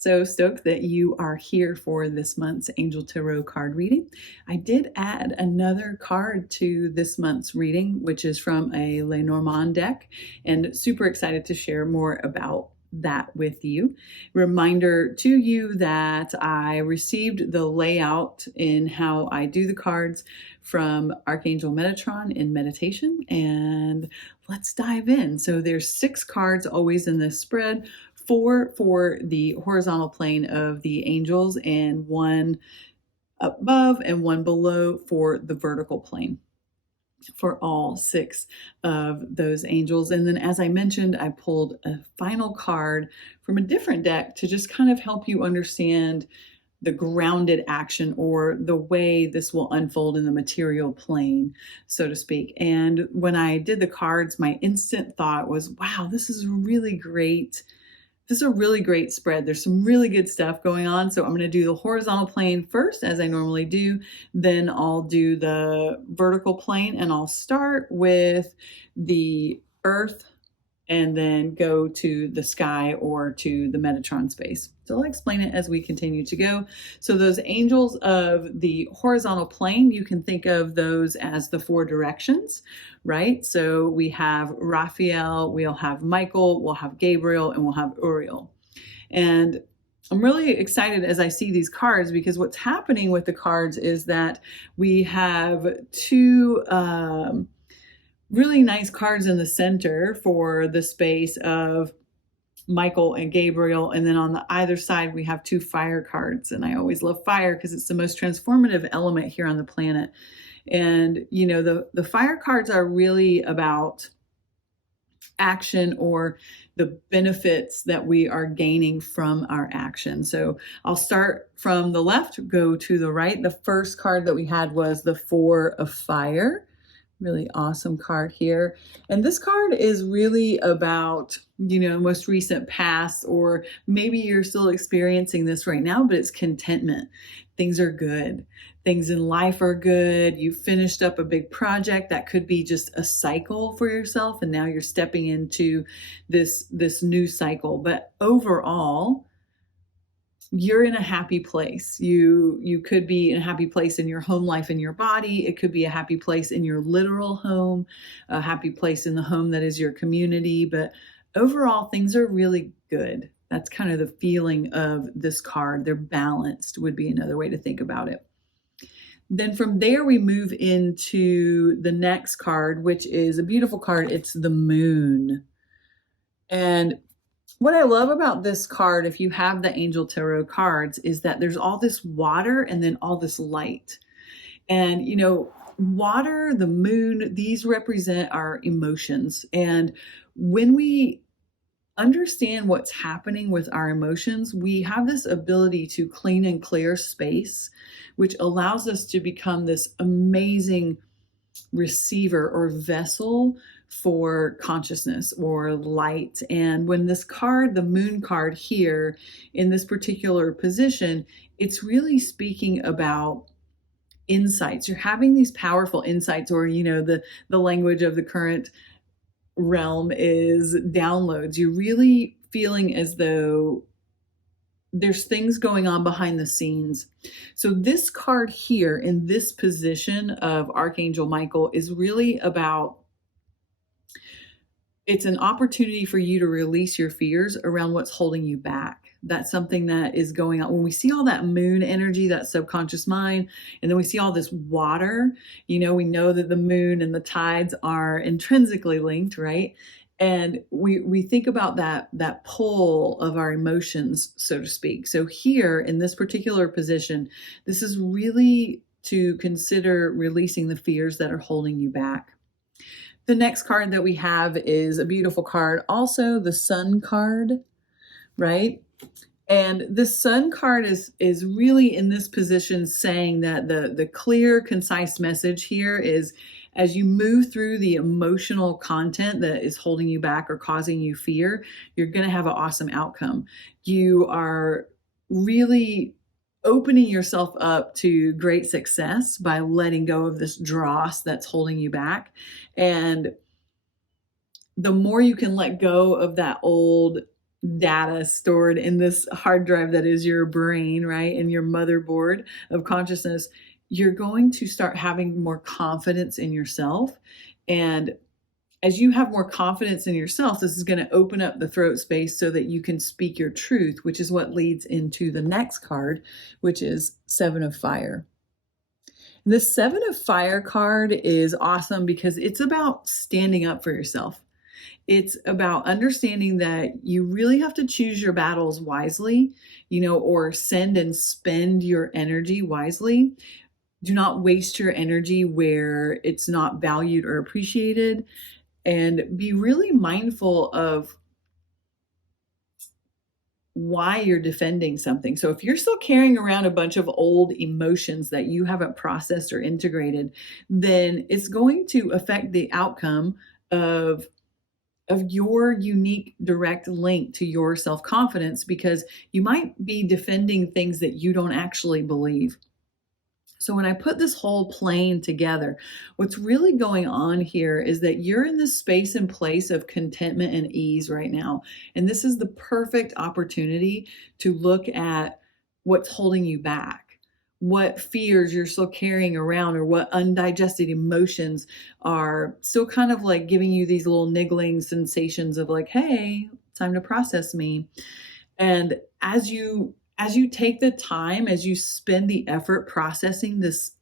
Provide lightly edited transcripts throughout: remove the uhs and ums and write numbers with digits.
So stoked that you are here for this month's Angel Tarot card reading. I did add another card to this month's reading, which is from a Lenormand deck, and super excited to share more about that with you. Reminder to you that I received the layout in how I do the cards from Archangel Metatron in meditation, and let's dive in. So there's 6 cards always in this spread. 4 for the horizontal plane of the angels and 1 above and 1 below for the vertical plane for all 6 of those angels. And then, as I mentioned, I pulled a final card from a different deck to just kind of help you understand the grounded action or the way this will unfold in the material plane, so to speak. And when I did the cards, my instant thought was, wow, this is really great. This is a really great spread. There's some really good stuff going on. So I'm going to do the horizontal plane first, as I normally do. Then I'll do the vertical plane, and I'll start with the earth and then go to the sky or to the Metatron space. So I'll explain it as we continue to go. So those angels of the horizontal plane, you can think of those as the 4 directions, right? So we have Raphael, we'll have Michael, we'll have Gabriel, and we'll have Uriel. And I'm really excited as I see these cards, because what's happening with the cards is that we have 2 really nice cards in the center for the space of Michael and Gabriel. And then on the either side, we have 2 fire cards. And I always love fire because it's the most transformative element here on the planet. And, you know, the fire cards are really about action or the benefits that we are gaining from our action. So I'll start from the left, go to the right. The first card that we had was the 4 of fire. Really awesome card here. And this card is really about, you know, most recent past, or maybe you're still experiencing this right now, but it's contentment. Things are good. Things in life are good. You finished up a big project that could be just a cycle for yourself, and now you're stepping into this new cycle. But overall, you're in a happy place. You could be in a happy place in your home life, in your body. It could be a happy place in your literal home, a happy place in the home that is your community. But overall, things are really good. That's kind of the feeling of this card. They're balanced, would be another way to think about it. Then from there, we move into the next card, which is a beautiful card. It's the moon. And what I love about this card, if you have the Angel Tarot cards, is that there's all this water and then all this light. And, you know, water, the moon, these represent our emotions. And when we understand what's happening with our emotions, we have this ability to clean and clear space, which allows us to become this amazing receiver or vessel for consciousness or light. And when this card, the moon card here in this particular position, it's really speaking about insights. You're having these powerful insights, or, you know, the language of the current realm is downloads. You're really feeling as though there's things going on behind the scenes. So this card here in this position of Archangel Michael is really about, it's an opportunity for you to release your fears around what's holding you back. That's something that is going on. When we see all that moon energy, that subconscious mind, and then we see all this water, you know, we know that the moon and the tides are intrinsically linked, right? And we think about that pull of our emotions, so to speak. So here in this particular position, this is really to consider releasing the fears that are holding you back. The next card that we have is a beautiful card, also the Sun card, right? And the Sun card is really in this position saying that the clear, concise message here is, as you move through the emotional content that is holding you back or causing you fear, you're going to have an awesome outcome. You are really opening yourself up to great success by letting go of this dross that's holding you back. And the more you can let go of that old data stored in this hard drive that is your brain, right? And your motherboard of consciousness, you're going to start having more confidence in yourself. And as you have more confidence in yourself, this is going to open up the throat space so that you can speak your truth, which is what leads into the next card, which is Seven of Fire. And this Seven of Fire card is awesome because it's about standing up for yourself. It's about understanding that you really have to choose your battles wisely, or send and spend your energy wisely. Do not waste your energy where it's not valued or appreciated, and be really mindful of why you're defending something. So if you're still carrying around a bunch of old emotions that you haven't processed or integrated, then it's going to affect the outcome of your unique direct link to your self-confidence, because you might be defending things that you don't actually believe. So when I put this whole plane together, what's really going on here is that you're in this space and place of contentment and ease right now. And this is the perfect opportunity to look at what's holding you back, what fears you're still carrying around, or what undigested emotions are still kind of like giving you these little niggling sensations of like, hey, time to process me. And as you take the time, as you spend the effort processing this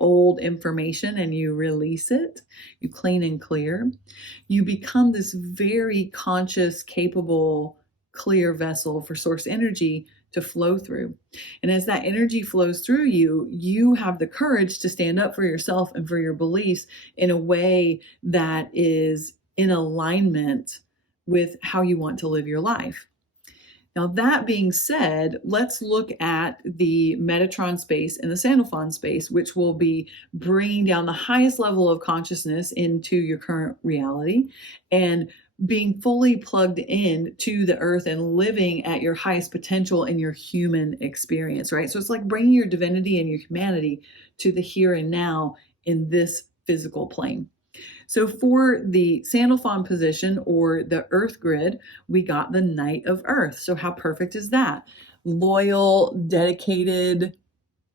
old information and you release it, you clean and clear, you become this very conscious, capable, clear vessel for source energy to flow through. And as that energy flows through you, you have the courage to stand up for yourself and for your beliefs in a way that is in alignment with how you want to live your life. Now, that being said, let's look at the Metatron space and the Sandalphon space, which will be bringing down the highest level of consciousness into your current reality and being fully plugged in to the earth and living at your highest potential in your human experience, right? So it's like bringing your divinity and your humanity to the here and now in this physical plane. So for the Sandalphon position or the Earth grid, we got the Knight of Earth. So how perfect is that? Loyal, dedicated,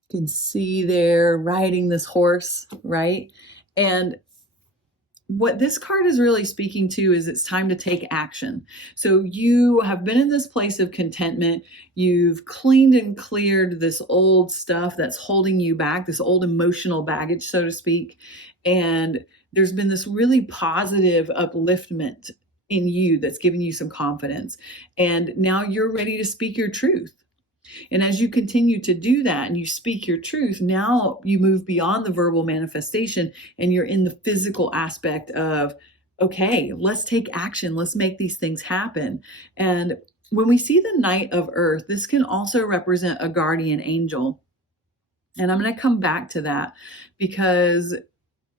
you can see there riding this horse, right? And what this card is really speaking to is it's time to take action. So you have been in this place of contentment. You've cleaned and cleared this old stuff that's holding you back, this old emotional baggage, so to speak. And there's been this really positive upliftment in you that's giving you some confidence. And now you're ready to speak your truth. And as you continue to do that and you speak your truth, now you move beyond the verbal manifestation and you're in the physical aspect of, okay, let's take action. Let's make these things happen. And when we see the Knight of Earth, this can also represent a guardian angel. And I'm going to come back to that because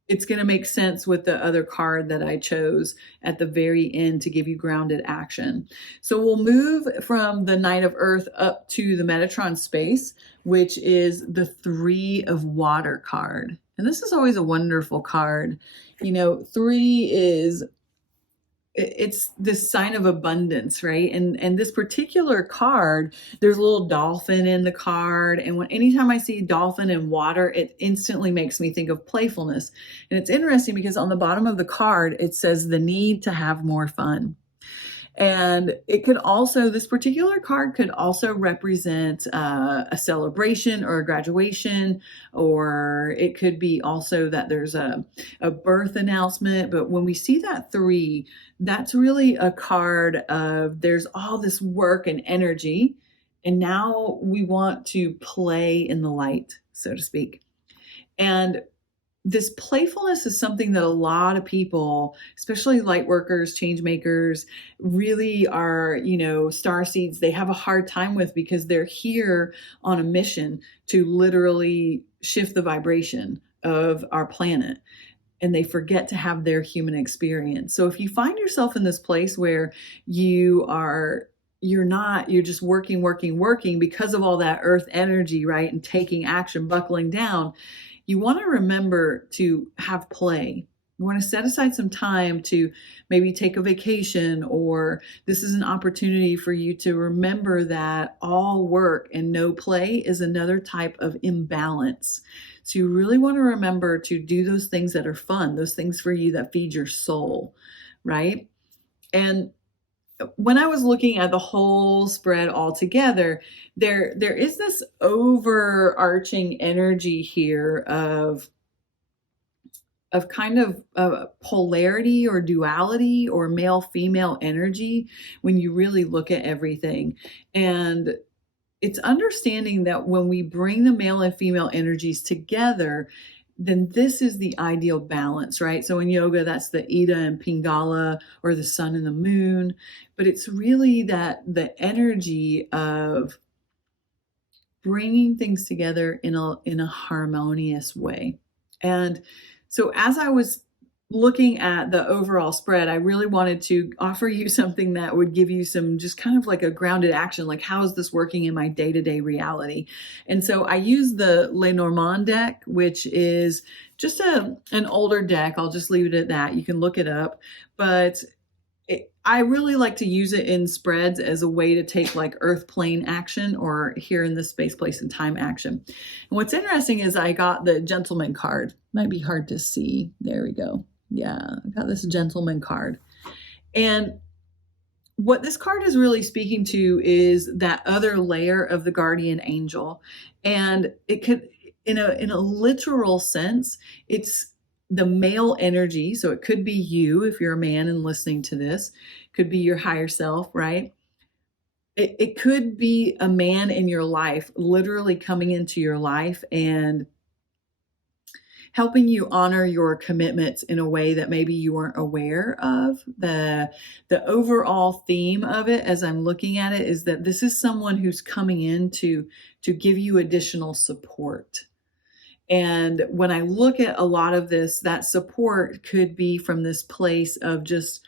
it's going to make sense with the other card that I chose at the very end to give you grounded action. So we'll move from the Knight of Earth up to the Metatron space, which is the Three of Water card. And this is always a wonderful card. Three is, it's this sign of abundance, right? And this particular card, there's a little dolphin in the card. And anytime I see dolphin and water, it instantly makes me think of playfulness. And it's interesting because on the bottom of the card, it says the need to have more fun. And it could also, this particular card could also represent a celebration or a graduation, or it could be also that there's a birth announcement. But when we see that three, that's really a card of there's all this work and energy, and now we want to play in the light, so to speak. And this playfulness is something that a lot of people, especially light workers, change makers, really are, star seeds, they have a hard time with because they're here on a mission to literally shift the vibration of our planet. And they forget to have their human experience. So if you find yourself in this place where you're just working because of all that earth energy, right? And taking action, buckling down, you want to remember to have play. You want to set aside some time to maybe take a vacation, or this is an opportunity for you to remember that all work and no play is another type of imbalance. So you really want to remember to do those things that are fun, those things for you that feed your soul, right? And when I was looking at the whole spread all together, there is this overarching energy here of kind of polarity or duality or male female energy when you really look at everything. And it's understanding that when we bring the male and female energies together, then this is the ideal balance, right? So in yoga, that's the Ida and Pingala, or the sun and the moon. But it's really that the energy of bringing things together in a harmonious way. And so as I was looking at the overall spread, I really wanted to offer you something that would give you some just kind of like a grounded action, like how is this working in my day-to-day reality? And so I use the Lenormand deck, which is just an older deck. I'll just leave it at that. You can look it up. But I really like to use it in spreads as a way to take like earth plane action, or here in the space, place, and time action. And what's interesting is I got the gentleman card. Might be hard to see. There we go. Yeah, I got this gentleman card. And what this card is really speaking to is that other layer of the guardian angel. And it could, in a literal sense, it's the male energy. So it could be you, if you're a man and listening to this, could be your higher self, right? It could be a man in your life, literally coming into your life and helping you honor your commitments in a way that maybe you weren't aware of. The overall theme of it, as I'm looking at it, is that this is someone who's coming in to give you additional support. And when I look at a lot of this, that support could be from this place of just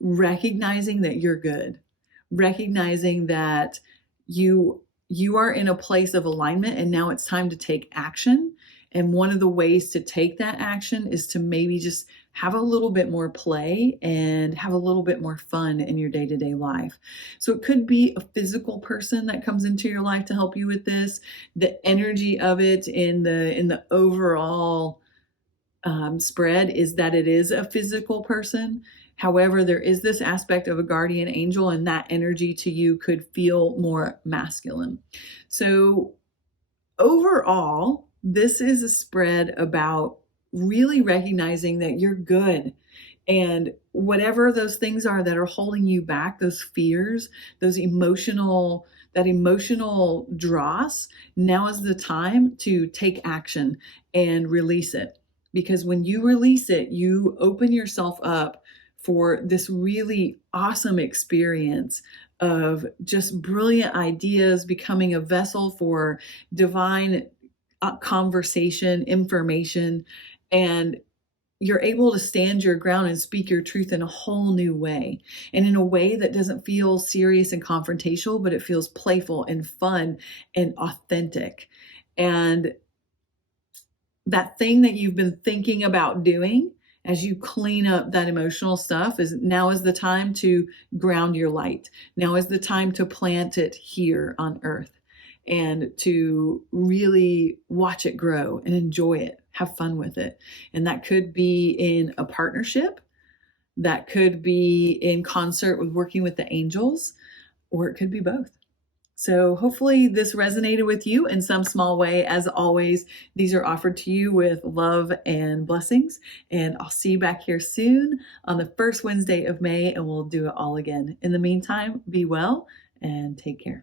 recognizing that you're good, recognizing that you are in a place of alignment, and now it's time to take action. And one of the ways to take that action is to maybe just have a little bit more play and have a little bit more fun in your day-to-day life. So it could be a physical person that comes into your life to help you with this. The energy of it in the overall spread is that it is a physical person. However, there is this aspect of a guardian angel, and that energy to you could feel more masculine. So overall, this is a spread about really recognizing that you're good, and whatever those things are that are holding you back, those fears, that emotional dross, now is the time to take action and release it. Because when you release it, you open yourself up for this really awesome experience of just brilliant ideas, becoming a vessel for divine conversation, information, and you're able to stand your ground and speak your truth in a whole new way, and in a way that doesn't feel serious and confrontational, but it feels playful and fun and authentic. And that thing that you've been thinking about doing, as you clean up that emotional stuff, is now is the time to ground your light. Now is the time to plant it here on earth and to really watch it grow and enjoy it, have fun with it. And that could be in a partnership, that could be in concert with working with the angels, or it could be both. So hopefully this resonated with you in some small way. As always, these are offered to you with love and blessings. And I'll see you back here soon on the first Wednesday of May, and we'll do it all again. In the meantime, be well and take care.